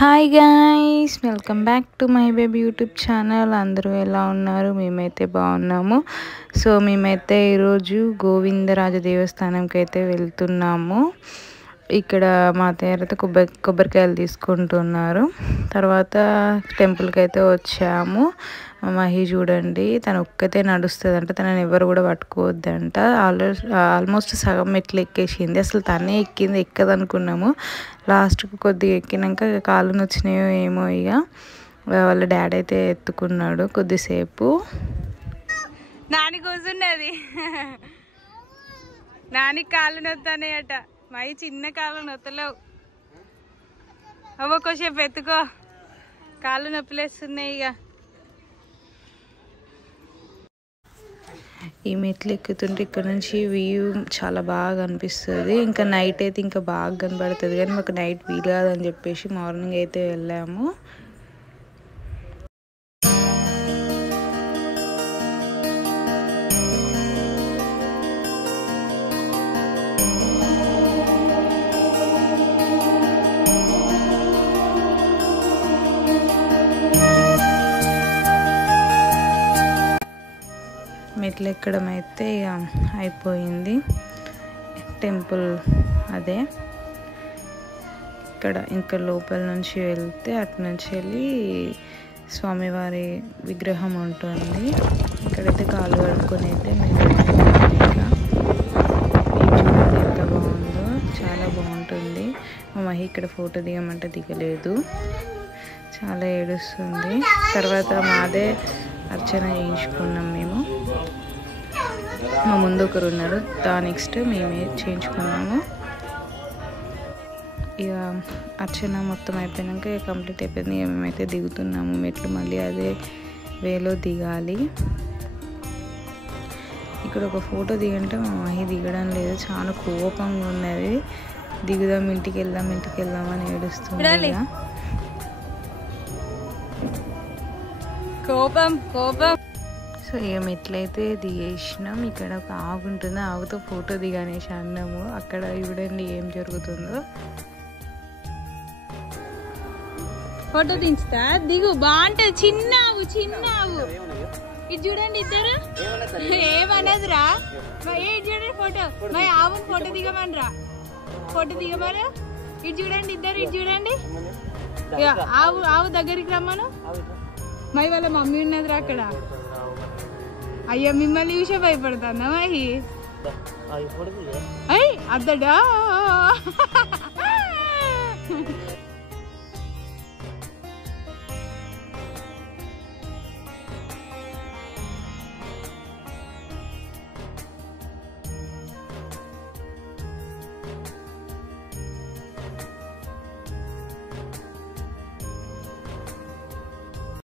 Hi guys, welcome back to my baby YouTube channel. అందరూ ఎలా ఉన్నారు? మేమైతే బాగున్నాము. సో మేమైతే ఈరోజు గోవిందరాజ దేవస్థానంకి అయితే వెళ్తున్నాము. ఇక్కడ మా అత్తయ్య కొబ్బరికాయలు తీసుకుంటున్నారు. తర్వాత టెంపుల్కి అయితే వచ్చాము. మహి చూడండి, తను ఒక్కతే నడుస్తుందంట, తనని ఎవరు కూడా పట్టుకోవద్దంట. ఆల్మోస్ట్ సగం మెట్లు ఎక్కేసింది. అసలు తనే ఎక్కింది, ఎక్కదనుకున్నాము. లాస్ట్కు కొద్దిగా ఎక్కినాక కాళ్ళు నొచ్చినాయో ఏమో, ఇక వాళ్ళ డాడీ అయితే ఎత్తుకున్నాడు కొద్దిసేపు. నాని కూర్చున్నది, నాని కాళ్ళు నొత్తానేయట. మై చిన్న కాళ్ళు నొత్తలేవు, ఒక్కోసేపు ఎత్తుకో, కాళ్ళు నొప్పిలేస్తున్నాయి. ఇక ఈ మెట్లు ఎక్కుతుంటే ఇక్కడ నుంచి వ్యూ చాలా బాగా అనిపిస్తుంది. ఇంకా నైట్ అయితే ఇంకా బాగా కనబడుతుంది, కానీ మాకు నైట్ వీలు కాదని చెప్పేసి మార్నింగ్ అయితే వెళ్ళాము. మెట్లు ఎక్కడం అయితే ఇక అయిపోయింది. టెంపుల్ అదే, ఇక్కడ ఇంకా లోపల నుంచి వెళ్తే అటు నుంచి వెళ్ళి స్వామివారి విగ్రహం ఉంటుంది. ఇక్కడైతే కాలు కడుక్కొని అయితే మేము ఎంత బాగుందో, చాలా బాగుంటుంది. మా మహి ఇక్కడ ఫోటో దిగమంటే దిగలేదు, చాలా ఏడుస్తుంది. తర్వాత మాదే అర్చన చేయించుకున్నాం మేము. మా ముందు ఒకరు ఉన్నారు, నెక్స్ట్ మేమే చేయించుకున్నాము. ఇక అర్చన మొత్తం అయిపోయాక ఇక కంప్లీట్ అయిపోయింది. ఇక మేమైతే దిగుతున్నాము మెట్లు. మళ్ళీ అదే వేలో దిగాలి. ఇక్కడ ఒక ఫోటో దిగంటే మా మహి దిగడం లేదు, చాలా కోపంగా ఉన్నది. దిగుదాం, ఇంటికి వెళ్దాం అని ఏడుస్తుంది. కోపం. సో ఇక మెట్లయితే దిగేసినాం. ఇక్కడ ఒక ఆవు ఉంటుంది, ఆవుతో ఫోటో దిగనేసి అన్నాము. అక్కడ చూడండి ఏం జరుగుతుందో. ఫోటో దించుతా, దిగు, బాగుంటది. చిన్న ఆవు ఇది చూడండి, ఇద్దరు ఏమన్నదిరా, ఇది చూడండి ఫోటో. మరి ఆవును ఫోటో దిగమనరా, ఫోటో దిగమను. ఇది చూడండి, ఇద్దరు ఇది చూడండి. ఆవు దగ్గరికి రమ్మను. మై వాళ్ళ మమ్మీ ఉన్నదిరా అక్కడ. అయ్యో, మిమ్మల్ని చూసే భయపడుతుందా మహి? అయ్యి అద్దడా